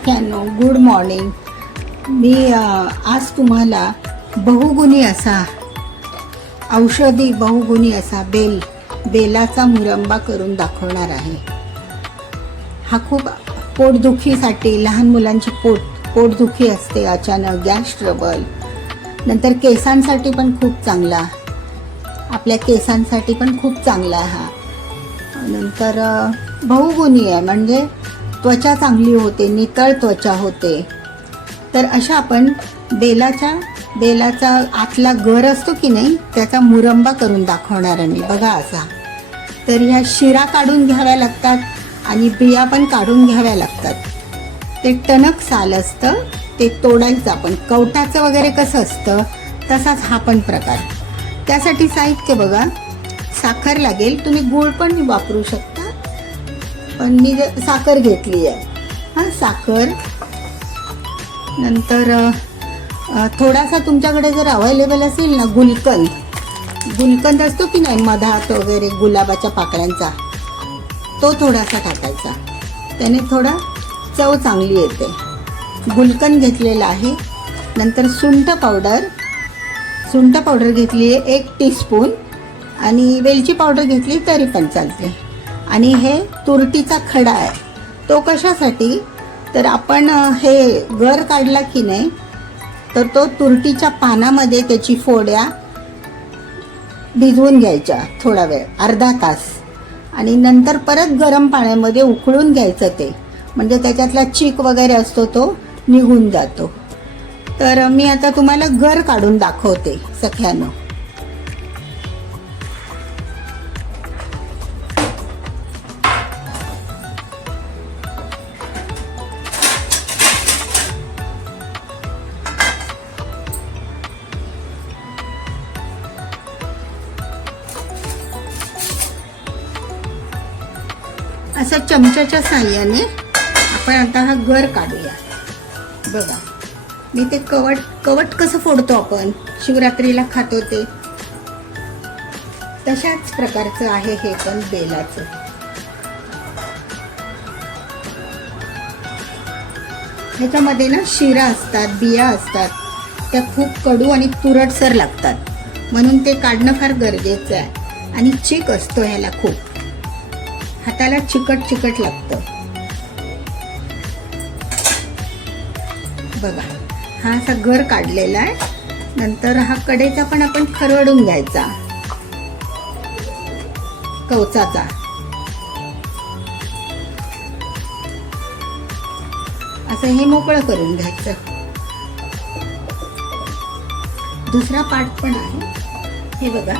सगळ्यांनो good morning मी आज तुम्हाला बहुगुणी असा औषधी बहुगुणी असा बेल बेलाचा मुरंबा करून दाखवणार आहे. हा खूप पोटदुखीसाठी लहान मुलांची पोट पोटदुखी असते अचानक गॅस ट्रबल नंतर केसांसाठी पण खूप चांगला आपल्या केसांसाठी पण खूप चांगला आहे हा. नंतर बहुगुणी आहे म्हणजे त्वचा चांगली होते नितळ त्वचा होते. तर अशा आपण बेलाच्या बेलाचा आतला गर असतो की नाही त्याचा मुरंबा करून दाखवणार आहे मी. बघा असा. तर ह्या शिरा काढून घ्याव्या लागतात आणि बिया पण काढून घ्याव्या लागतात. ते टणक साल असतं ते तोडायचं आपण. कवटाचं वगैरे कसं असतं तसाच हा पण प्रकार. त्यासाठी साहित्य बघा. साखर लागेल तुम्ही गूळ पण वापरू शकता. पण मी साखर घेतली आहे. हां साखर. नंतर थोडासा तुमच्याकडे जर अवेलेबल असेल ना गुलकंद. गुलकंद असतो की नाही मधात वगैरे गुलाबाच्या पाकळ्यांचा? तो थोडासा टाकायचा. त्याने थोडा चव चांगली येते. गुलकंद घेतलेला आहे. नंतर सुंठ पावडर. सुंठ पावडर घेतली आहे एक टीस्पून. आणि वेलची पावडर घेतली तरी पण चालते. आणि हे तुरटीचा खडा आहे. तो कशासाठी? तर आपण हे गर काढला की नाही तर तो तुरटीच्या पानामध्ये त्याची फोड्या भिजवून घ्यायच्या थोडा वेळ अर्धा तास. आणि नंतर परत गरम पाण्यामध्ये उकळून घ्यायचं ते. म्हणजे त्याच्यातला चीक वगैरे असतो तो निघून जातो. तर मी आता तुम्हाला घर काढून दाखवते सख्यानं. चमच्याच्या साह्याने आपण आता हा गर काढूया. बघा मी ते कवट कवट कसं फोडतो आपण? शिवरात्रीला खातो ते. तशाच प्रकारचं आहे हे पण बेलाचं. ह्याच्यामध्ये ना शिरा असतात बिया असतात. त्या खूप कडू आणि तुरटसर लागतात. म्हणून ते काढणं फार गरजेचं आहे. आणि चिक असतो ह्याला खूप. हाताला चिकट चिकट लागतं. बघा हा असा घर काढलेला आहे. नंतर हा कडेचा पण आपण खरवडून घ्यायचा. कवचाचा. असं हे मोकळं करून घ्यायचं. दुसरा पार्ट पण आहे. हे बघा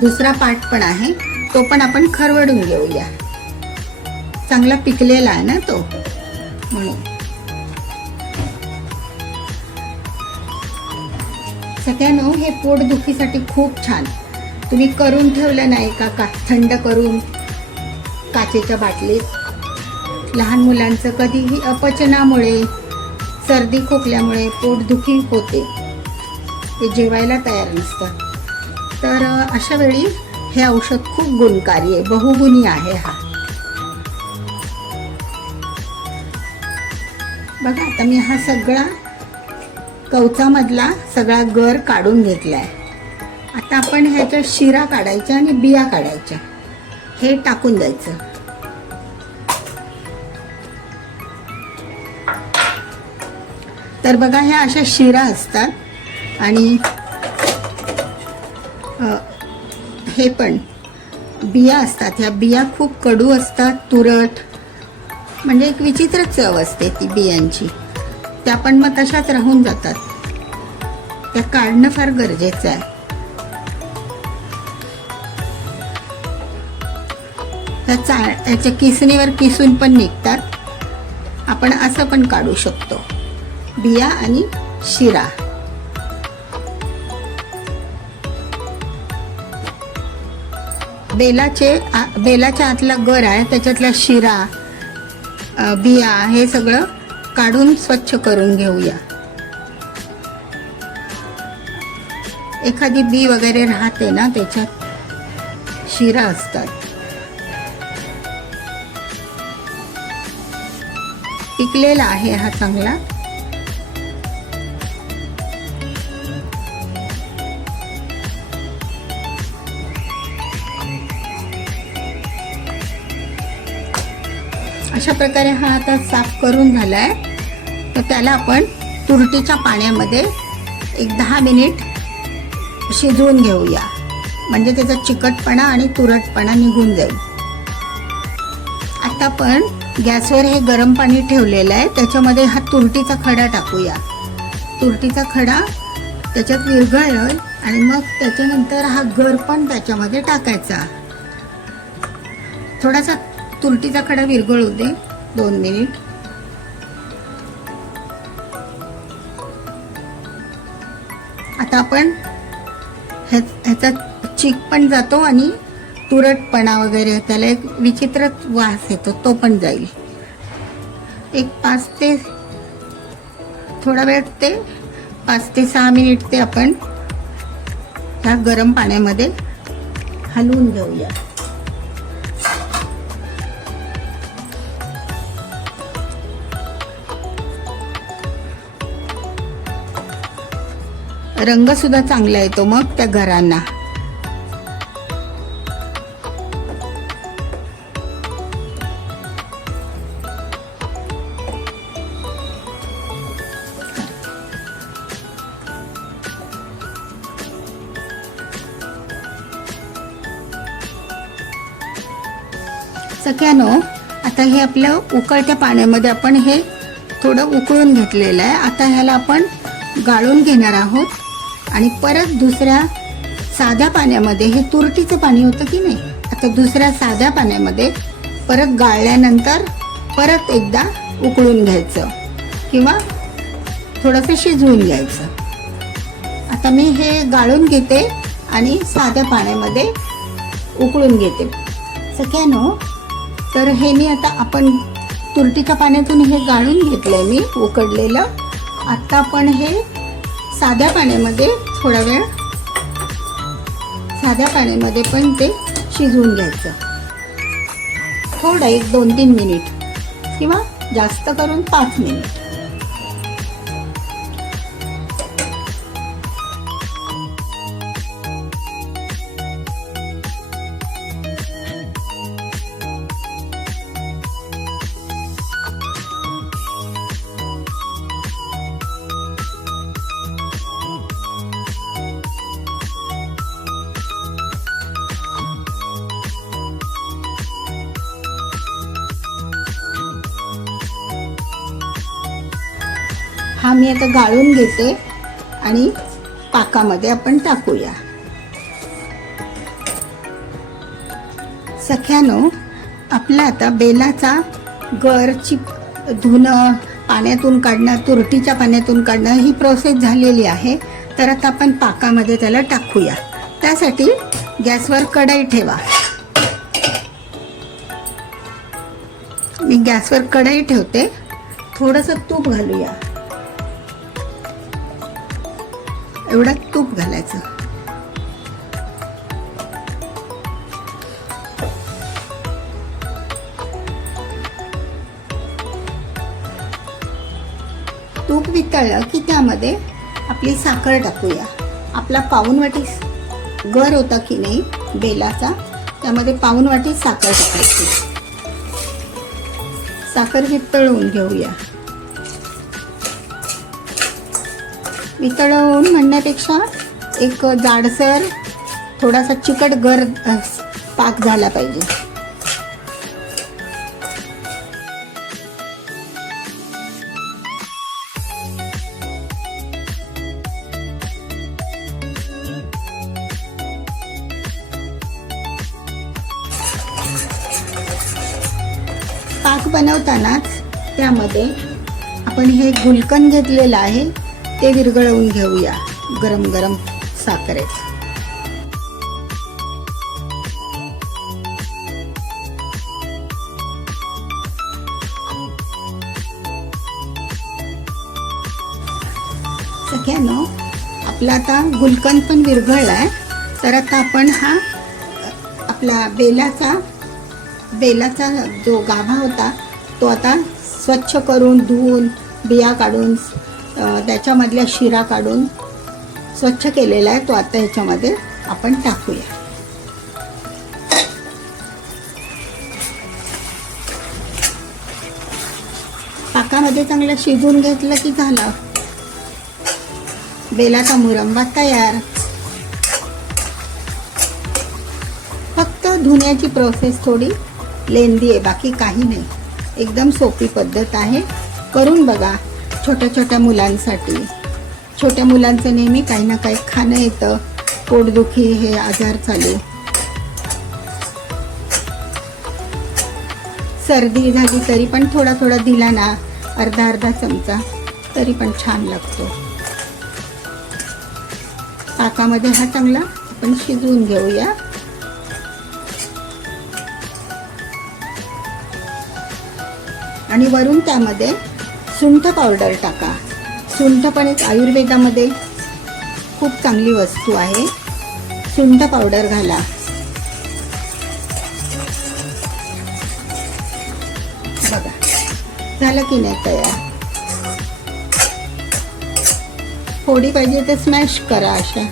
दुसरा पार्ट पण आहे. तो पण आपण खरवडून घेऊया. चांगला पिकलेला आहे ना तो. म्हणून. सगळ्यानो हे पोटदुखीसाठी खूप छान. तुम्ही करून ठेवलं नाही का? का थंड करून? काचेच्या बाटलीत. लहान मुलांचं कधीही अपचनामुळे सर्दी खोकल्यामुळे पोटदुखी होते. ते जेवायला तयार नसतं तर अशा वेळी हे औषध खूप गुणकारी आहे बहुगुणी आहे हा. बघा आता मी हा सगळा कवचामधला सगळा गर काढून घेतलाय. आता आपण ह्याच्या शिरा काढायच्या आणि बिया काढायच्या. हे टाकून द्यायचं. तर बघा ह्या अशा शिरा असतात आणि हे पण. बिया असतात. ह्या बिया खूप कडू असतात तुरट. म्हणजे एक विचित्र चव असते ती बियांची. त्या पण मग तशाच राहून जातात. त्या काढणं फार गरजेचं आहे. त्या चा याच्या किसणीवर किसून पण निघतात. आपण असं पण काढू शकतो. बिया आणि शिरा. बेलाचे आ- बेलाच्या आतला गर आहे त्याच्यातला शिरा बिया हे सगळं काढून स्वच्छ करून घेऊया. एखादी बी वगैरे राहते ना त्याच्यात शिरा असतात. पिकलेला आहे हा चांगला. अशा प्रकारे हा आता साफ करून झालाय. तर त्याला आपण तुरटीच्या पाण्यामध्ये एक दहा मिनिट शिजवून घेऊया. म्हणजे त्याचा चिकटपणा आणि तुरटपणा निघून जाईल. आता पण गॅसवर हे गरम पाणी ठेवलेलं आहे. त्याच्यामध्ये हा तुरटीचा खडा टाकूया. तुरटीचा खडा त्याच्यात विरघळेल आणि मग त्याच्यानंतर हा गर पण त्याच्यामध्ये टाकायचा. थोडासा तुरटीचा खडा विरघळू दे. दोन मिनिट. आता आपण ह्या ह्याचा चीक पण जातो आणि तुरटपणा वगैरे त्याला एक विचित्र वास येतो तो पण जाईल. एक पाच ते थोडा वेळ ते पाच ते सहा मिनिट ते आपण ह्या गरम पाण्यामध्ये हलवून घेऊया. रंग सुद्धा चांगला येतो मग त्या घरांना. सख्यानो आता हे आपलं उकळत्या पाण्यामध्ये आपण हे थोडं उकळून घेतलेलं आहे. आता ह्याला आपण गाळून घेणार आहोत. आणि परत दुसऱ्या साध्या पाण्यामध्ये हे तुरटीचं पाणी होतं की नाही? आता दुसऱ्या साध्या पाण्यामध्ये परत गाळल्यानंतर परत एकदा उकळून घ्यायचं किंवा थोडंसं शिजवून घ्यायचं. आता मी हे गाळून घेते आणि साध्या पाण्यामध्ये उकळून घेते. सगळ्यानो तर हे मी आता आपण तुरटीच्या पाण्यातून हे गाळून घेतलं आहे मी उकडलेलं. आत्ता आपण हे साध्या पाण्यामध्ये थोडा वेळ साध्या पाण्यामध्ये पण ते शिजवून घ्यायचं. थोडं एक दोन तीन मिनिट किंवा जास्त करून पाच मिनिट. हा मी आता गाळून घेते आणि पाकामध्ये आपण टाकूया. सख्यानो आपला आता बेलाचा गरची धुणं पाण्यातून काढणं तुरटीच्या पाण्यातून काढणं ही प्रोसेस झालेली आहे. तर आता आपण पाकामध्ये त्याला टाकूया. त्यासाठी गॅसवर कढई ठेवा. मी गॅसवर कढई ठेवते. थोडंसं तूप घालूया. एवढा तूप घालायचं. तूप वितळलं की त्यामध्ये आपली साखर टाकूया. आपला पाऊन वाटी गर होता की नाही बेलाचा त्यामध्ये पाऊन वाटी साखर टाकायची. साखर वितळवून घेऊया. वितळवून म्हणण्यापेक्षा एक जाडसर थोडासा चिकट गर पाक झाला पाहिजे. पाक बनवतानाच त्यामध्ये आपण हे गुलकंद घेतलेलं आहे. ते विरघळवून घेऊया. गरम गरम साखरेत. सगळ्यांनो आपला आता गुलकंद पण विरघळला आहे तर आता आपण हा आपला बेलाचा बेलाचा जो गाभा होता तो आता स्वच्छ करून धुवून बिया काढून त्याच्यामधल्या शिरा काढून स्वच्छ केलेला आहे. तो आता ह्याच्यामध्ये आपण टाकूया. पाकामध्ये चांगलं शिजून घेतलं की झालं. बेलाचा मुरंबा तयार. फक्त धुण्याची प्रोसेस थोडी लेंदी आहे बाकी काही नाही. एकदम सोपी पद्धत आहे. करून बघा. छोट्या छोट्या मुलांसाठी. छोट्या मुलांचं नेहमी काही ना काही खाणं येतं. पोटदुखी हे आजार चालू. सर्दी झाली तरी पण थोडा थोडा दिला ना अर्धा अर्धा चमचा तरी पण छान लागतो. पाकामध्ये हा चांगला आपण शिजवून घेऊया. आणि वरून त्यामध्ये सुंठ पावडर टाका. सुंठ पण एक आयुर्वेदामध्ये खूप चांगली वस्तू आहे. सुंठ पावडर घाला. बघा. झालं की नाही तयार? फोडी पाहिजे तर स्मॅश करा अशा.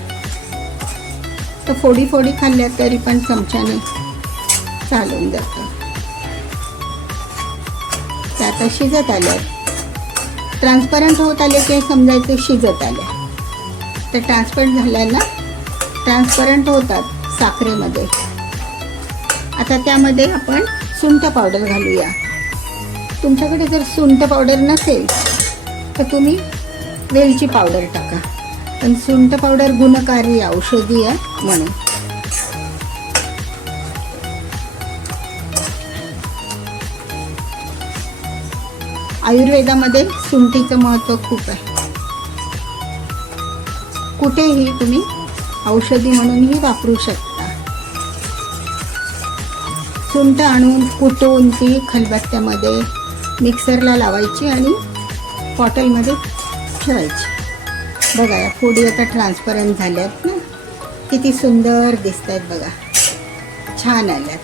तर फोडी फोडी खाल्ल्या तरी पण चमच्याने चालून जातं. त्या आता शिजत आल्या ट्रान्सपरंट होत आले की समजायचे शिजत आले. तर ट्रान्सपरंट झाल्याला ट्रान्सपरंट होतात साखरेमध्ये. आता त्यामध्ये आपण सुंठ पावडर घालूया. तुमच्याकडे जर सुंठ पावडर नसेल तर तुम्ही वेलची पावडर टाका. पण सुंठ पावडर गुणकारी औषधी आहे म्हणून. आयुर्वेदामध्ये सुंठीचं महत्त्व खूप आहे. कुठेही तुम्ही औषधी म्हणूनही वापरू शकता. सुंठ आणून कुटून ती खलबत्त्यामध्ये मिक्सरला लावायची आणि बॉटलमध्ये ठेवायची. बघा या फोडी आता ट्रान्सपरंट झाल्यात ना. किती सुंदर दिसत आहेत बघा. छान आल्यात.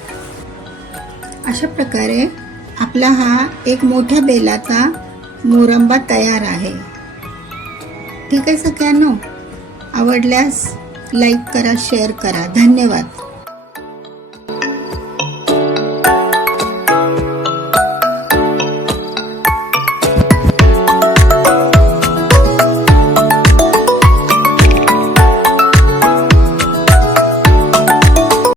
अशा प्रकारे आपला हा एक मोठ्या बेलाचा मोरंबा तयार आहे. ठीक आहे सगळ्यांनो? आवडल्यास लाईक करा शेअर करा. धन्यवाद.